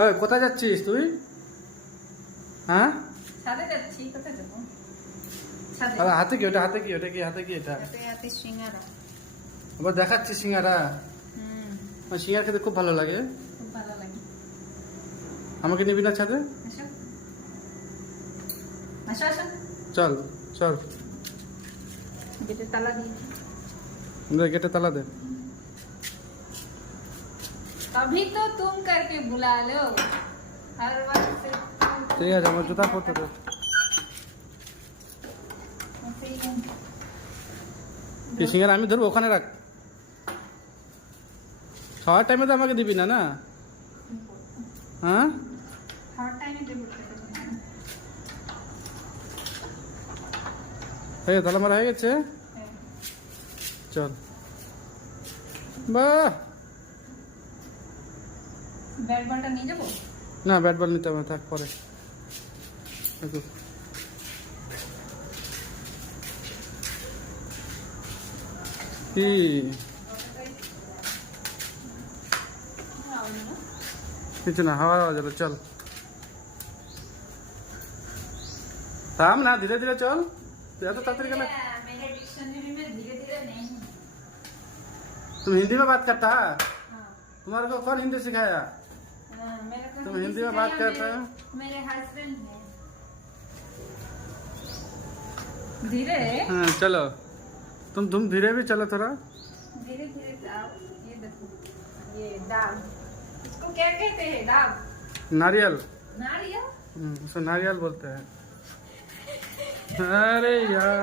ওই কোথায় যাচ্ছিস তুই? হ্যাঁ ছাদে যাচ্ছি। কোথায় যাবো? ছাদে। আরে হাতে কি ওটা? হাতে কি ওটা? কি হাতে কি এটা? হাতে সিঙ্গারা। আবার দেখাচ্ছি সিঙ্গারা। আমার সিঙ্গারা খেতে খুব ভালো লাগে। খুব ভালো লাগে। আমাকে নিবি না ছাদে? আসো আসো আসো। চল চল, গেটে তালা দিয়ে। গেটে তালা দে। अभी तो तुम करके बुला लो, हर बार से ঠিক আছে, আমার জুতা পরতে দে। ऐसे ही है। কি সিঙ্গারা আমি ধরবো? ওখানে রাখ। খাওয়ার টাইমে তো আমাকে দিবি না, না? হ্যাঁ हर टाइम में देबो। হয়ে তালা মারা হয়ে গেছে। চল। বাহ, ব্যাট বলটা নিয়ে যাবো। না ব্যাট বল নিতে হবে না, থাক পরে। দেখো। কি কিছু না, হাওয়া হাওয়া যাবে। চল থাম না, ধীরে ধীরে চল। তুই এত ताड़ाताड़ी কেন? मेरे डिक्शनरी में धीरे धीरे नहीं। तुम हिंदी में बात करता है? हाँ तुम्हारे को कौन हिंदी सिखाया? मेरे को तुम हिंदी में बात करते हो? मेरे हस्बैंड है। धीरे हाँ चलो, तुम धीरे भी चलो थोड़ा। धीरे धीरे जाओ। ये देखो, ये दाल, इसको क्या कहते हैं? दाल, नारियल। नारियल। उसे नारियल बोलते हैं। अरे यार,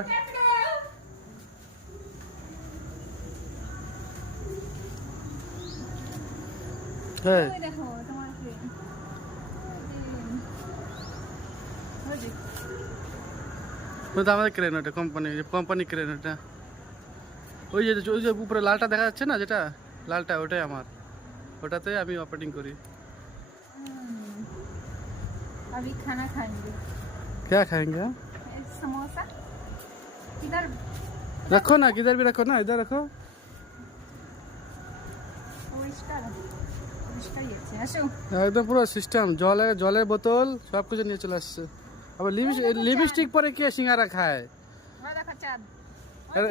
है ওই দেখো তোমার ক্রিম। ওই যে वो तो हमारे क्रेन है, কোম্পানি ক্রেন এটা। ওই যে উপরে লালটা দেখা যাচ্ছে না, যেটা লালটা, ওটাই আমার। ওটাতে আমি অপারেটিং করি। अभी खाना खाएंगे। क्या खाएंगे? समोसा इधर रखो ना, किधर भी रखो ना, इधर रखो। পরিষ্কার আছে। আসো। একদম পুরো সিস্টেম, জলের বোতল সব কিছু নিয়ে চলে আসছে। আবার লিপস্টিক পরে কে সিঙ্গারা খায়? ওই দেখো চাঁদ। আরে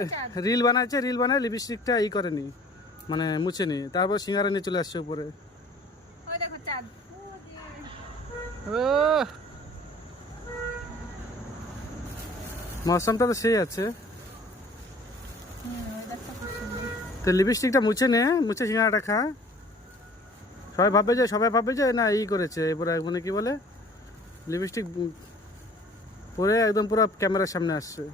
রিল বানাচ্ছে, রিল বানায় লিপস্টিকটা ই করেনি, মানে মুছেনি, তারপর সিঙ্গারা নিয়ে চলে আসছে উপরে। ওই দেখো চাঁদ। ও মৌসমটা তো সেই আছে। তো লিপস্টিকটা মুছে নে, মুছে সিঙ্গারাটা খা। সবাই ভাববে যে না ই করেছে, এবারে মানে কি বলে, লিপস্টিক পরে একদম পুরো ক্যামেরার সামনে আসছে।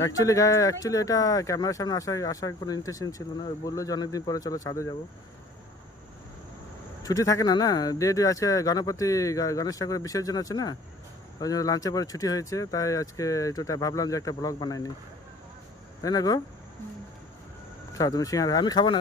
অ্যাকচুয়ালি এটা ক্যামেরার সামনে আসার কোনো ইন্টেনশন ছিল না। বললো যে অনেকদিন পরে চলো ছাদে যাবো, ছুটি থাকে না না ডে। আজকে গণেশ ঠাকুরের বিসর্জন আছে না, ওই জন্য লাঞ্চের পরে ছুটি হয়েছে, তাই আজকে একটুটা ভাবলাম যে একটা ব্লগ বানাই নি, তাই না গো? তুমি সিঙ্গারা, আমি খাবো না।